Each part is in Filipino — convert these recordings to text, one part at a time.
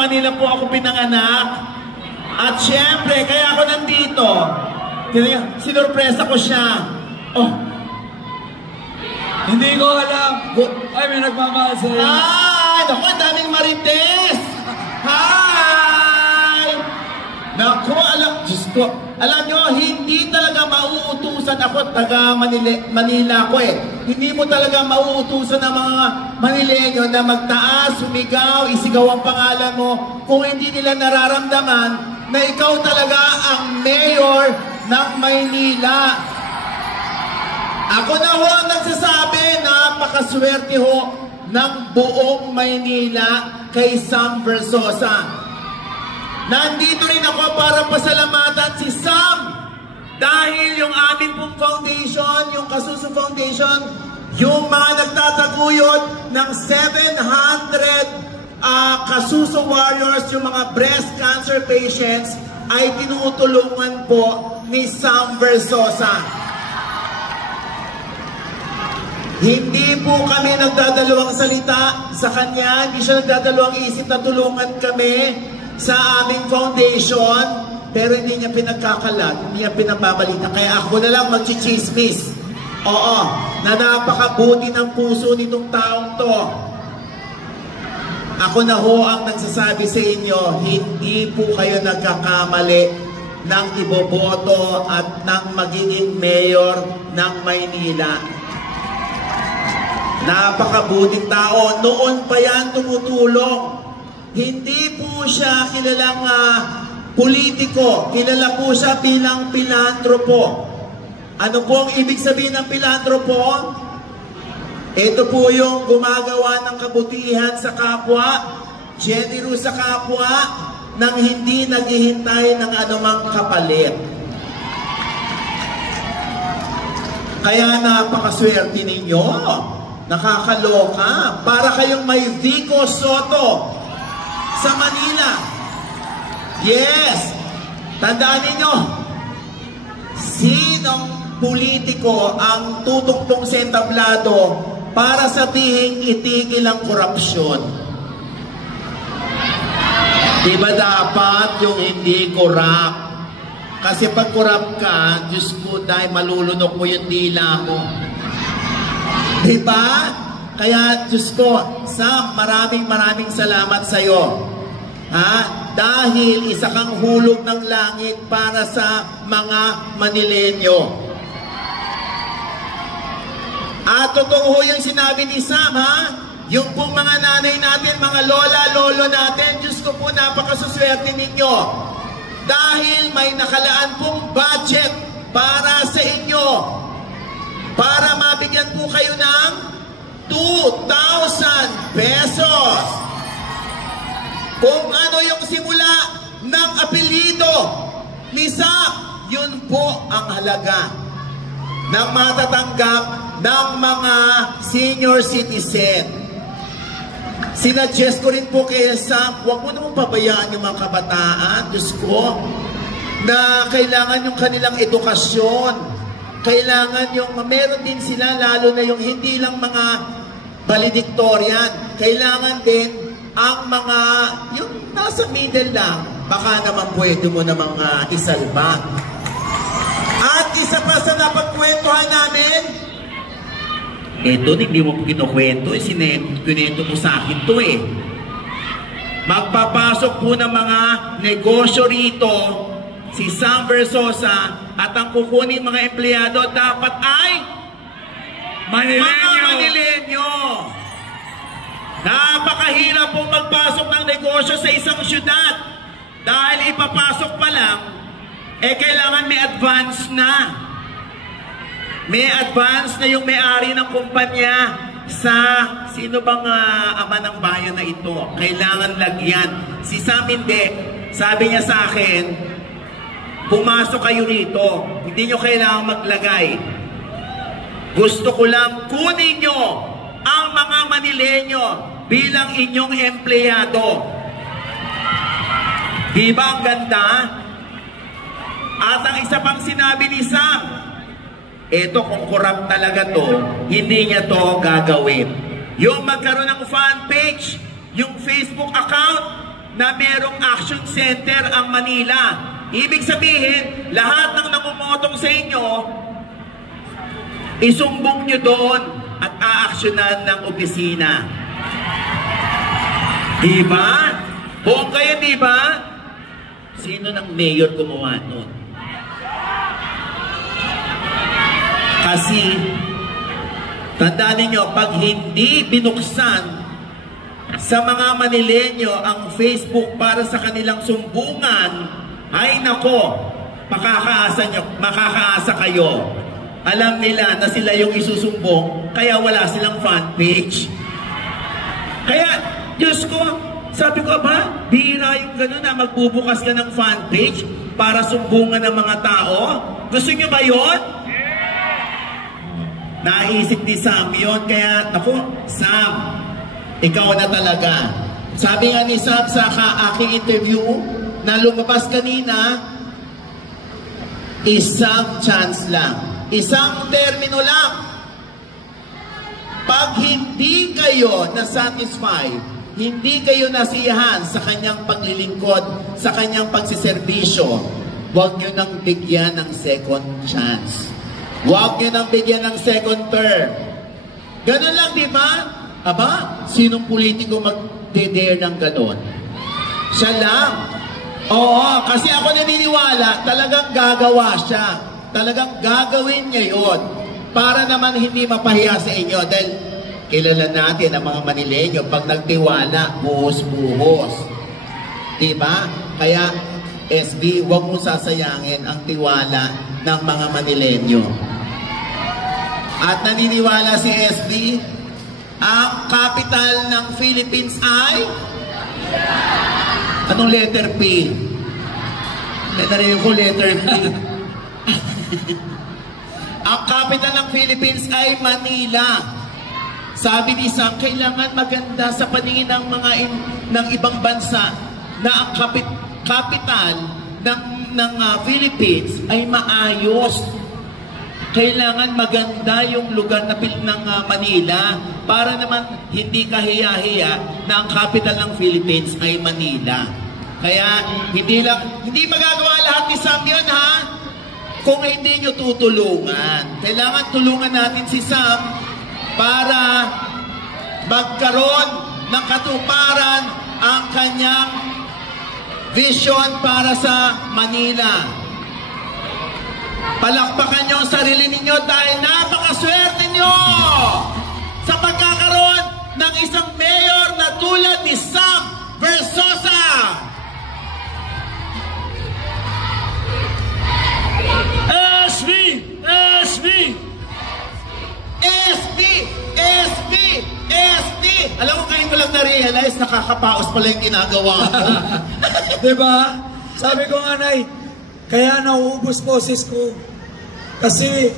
Manila po ako pinanganak. At syempre, kaya ako nandito. Sinurpresa ko siya. Oh. Hindi ko alam. Ay, may nagmamahal sa'yo. Ay, naku, daming marites. Hi! Naku, Diyos ko. Alam nyo, hindi talaga mauutusan ako, taga Manila ko eh. Hindi mo talaga mauutusan ng mga Manileño na magtaas, sumigaw, isigaw ang pangalan mo kung hindi nila nararamdaman na ikaw talaga ang mayor ng Maynila. Ako na ho ang nagsasabi, napakaswerte ho ng buong Maynila kay Sam Versosa. Nandito rin ako para pasalamatan si Sam dahil yung amin pong foundation, yung Kasuso Foundation, yung mga nagtataguyod ng 700 Kasuso Warriors, yung mga breast cancer patients, ay tinutulungan po ni Sam Versosa. Hindi po kami nagdadalawang salita sa kanya, hindi siya nagdadalawang isip na tulungan kami sa aming foundation, pero hindi niya pinagkakalat, hindi niya pinababalita. Kaya ako na lang magchichismis. Oo, na napakabuti ng puso nitong taong to. Ako na ho ang nagsasabi sa inyo, hindi po kayo nagkakamali ng iboboto at ng magiging mayor ng Maynila. Napakabuting tao. Noon pa yan tumutulong. Hindi po siya kilalang politiko. Kilala po siya bilang pilantropo. Ano po ang ibig sabihin ng pilantropo? Ito po yung gumagawa ng kabutihan sa kapwa, generous sa kapwa, nang hindi naghihintay ng anumang kapalit. Kaya napakaswerte ninyo. Nakakaloka. Para kayong may Vico Soto sa Manila. Yes! Tandaan ninyo, sinong politiko ang tutuktong sa entablado para sabihing itigil ang korupsyon? Diba dapat yung hindi korap? Kasi pag korap ka, Diyos ko, dahil malulunok mo yung dila mo. Diba? Kaya, Diyos ko, Sam, maraming salamat sa'yo. Dahil isa kang hulog ng langit para sa mga Manileño. At totoo yung sinabi ni Sam, yung pong mga nanay natin, mga lola, lolo natin, Diyos ko po, napakasuswerte ninyo. Dahil may nakalaan pong budget para sa inyo. Para mabigyan po kayo ng 2,000 pesos. Kung ano yung simula ng apelyido ni Sam, yun po ang halaga ng matatanggap ng mga senior citizen. Sinuggest ko rin po kay Sam, huwag mo naman pabayaan yung mga kabataan, Diyos ko, na kailangan yung kanilang edukasyon. Kailangan yung, meron din sila, lalo na yung hindi lang mga valedictorian. Kailangan din ang mga, yung nasa middle lang, baka naman pwede mo namang isalba. At isa pa sa napagkwentuhan namin, eto, hindi mo po kinukwento, kinento mo sa akin to eh. Magpapasok po ng mga negosyo rito, si Sam Versosa, at ang kukunin mga empleyado dapat ay mga Manileño. Napakahirap pong magpasok ng negosyo sa isang syudad dahil ipapasok pa lang, kailangan may advance na. May advance na yung may-ari ng kumpanya sa sino bang ama ng bayan na ito. Kailangan lagyan. Si Sam hindi. Sabi niya sa akin, pumasok kayo rito. Hindi nyo kailangan maglagay. Gusto ko lang kunin nyo ang mga Manileño bilang inyong empleyado. Di ba ang ganda? At ang isa pang sinabi ni Sam, eto kung korap talaga to, hindi niya to gagawin. Yung magkaroon ng fan page, yung Facebook account, na merong action center ang Manila. Ibig sabihin, lahat ng namumotong sa inyo, isumbong nyo doon at aaksyonan ng opisina. Diba? Buong kayo, diba? Sino ng mayor gumawa nun? Kasi, tandaan ninyo, pag hindi binuksan sa mga Manilenyo ang Facebook para sa kanilang sumbungan, ay nako, makakaasa kayo. Alam nila na sila yung isusumbong, kaya wala silang fan page. Kaya, Diyos ko, sabi ko ba, bihira yung gano'n na magbubukas ka ng fan page para sumbungan ng mga tao? Gusto nyo ba yun? Naisip ni Sam yun, kaya, naku, Sam, ikaw na talaga. Sabi nga ni Sam sa aking interview na lumabas kanina, isang chance lang. Isang termino lang. Pag hindi kayo na-satisfy, hindi kayo nasiyahan sa kanyang paglilingkod, sa kanyang pagsiservisyo, huwag nyo nang bigyan ng second chance. Huwag nyo nang bigyan ng second term. Ganun lang, di ba? Aba, sinong politiko mag-dare ng ganon? Siya lang. Oo, kasi ako naniniwala, talagang gagawa siya. Talagang gagawin niya yun para naman hindi mapahiya sa inyo. Dahil kilala natin ang mga Manilenyo, pag nagtiwala, buhos-buhos. Diba? Kaya, SB, huwag mo sasayangin ang tiwala ng mga Manilenyo. At naniniwala si SB, ang capital ng Philippines ay? Anong letter P? May narinig ko letter P. Ang capital ng Philippines ay Manila. Sabi ni Sam, kailangan maganda sa paningin ng mga ng ibang bansa na ang capital ng Philippines ay maayos. Kailangan maganda yung lugar na ng Manila para naman hindi kahiya-hiya na ang capital ng Philippines ay Manila. Kaya hindi magagawa lahat ni Sam yun, ha? Kung hindi nyo tutulungan. Kailangan tulungan natin si Sam para magkaroon ng katuparan ang kanyang vision para sa Manila. Palakpakan nyo ang sarili ninyo dahil napakaswerte nyo sa pagkakaroon ng isang mayor na tulad ni Sam Versosa. SB! SB! SB! SB! SB! Alam mo, ngayon ko lang na-realize, nakakapaos pala yung ginagawa ko. Diba? Sabi ko nga, Nay, kaya nauubos boses ko. Kasi,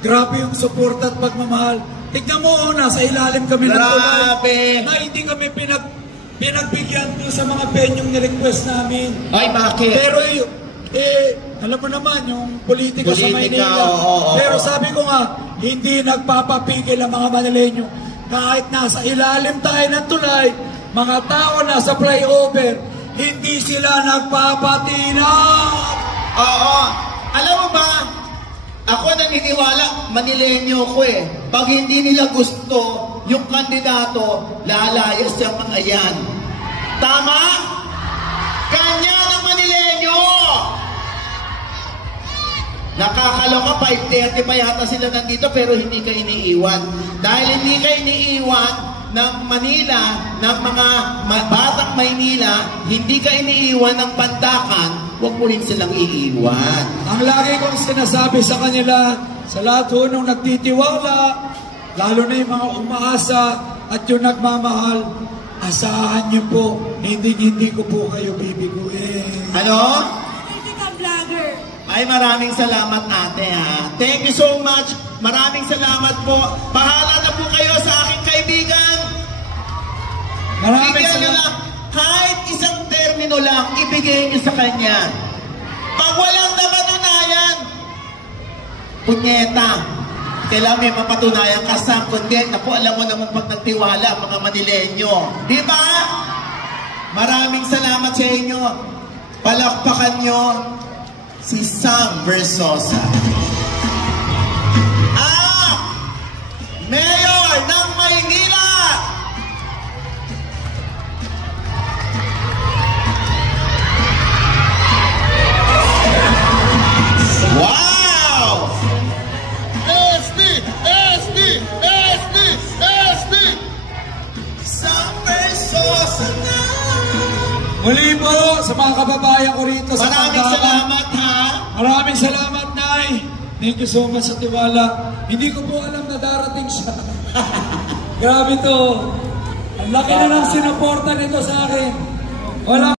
grabe yung support at pagmamahal. Tignan mo, nasa ilalim kami ng tulay na hindi kami pinagbigyan doon sa mga penyong nirequest namin. Ay, bakit? Pero alam mo naman, yung politika sa Maynila. Pero sabi ko nga, hindi nagpapapigil ang mga Manilenyo. Kahit nasa ilalim tayo ng tulay, mga tao nasa flyover, hindi sila nagpapatina. Oo. Alam mo ba, ako naniniwala, Manilenyo ko eh. Pag hindi nila gusto yung kandidato, lalayas yung mga yan. Tama? Kanya ng Manilenyo! Nakakaloka, 5:30 pa yata sila nandito pero hindi ka iniiwan. Dahil hindi ka iniiwan ng Manila, ng mga batang Maynila, hindi ka iniiwan ng Pandakan, huwag mo rin silang iiwan. Ang lagi kong sinasabi sa kanila, sa lahat ho nung nagtitiwala, lalo na yung mga umaasa at yung nagmamahal, asahan niyo po, hindi ko po kayo bibiguin. Ano? Ay, maraming salamat, ate, ha. Thank you so much. Maraming salamat po. Bahala na po kayo sa aking kaibigan. Maraming salamat. Kahit isang termino lang, ibigay niyo sa kanya. Pag walang napatunayan, punyeta. Kailangan may mapatunayan ka sa kundi. Naku, alam mo naman pag nagtiwala, mga Manilenyo. Di ba? Maraming salamat sa inyo. Palakpakan nyo si Sam Versosa. Mayor ng Maynila! Wow! SD! SD! SD! SD! Sam Versosa na! Muli po sa mga kababayan ko rito sa Maraming salamat ha! Maraming salamat, Nay! Thank you so much sa tiwala. Hindi ko po alam na darating siya. Grabe to. Ang laki na ng sinuporta nito sa akin. Wala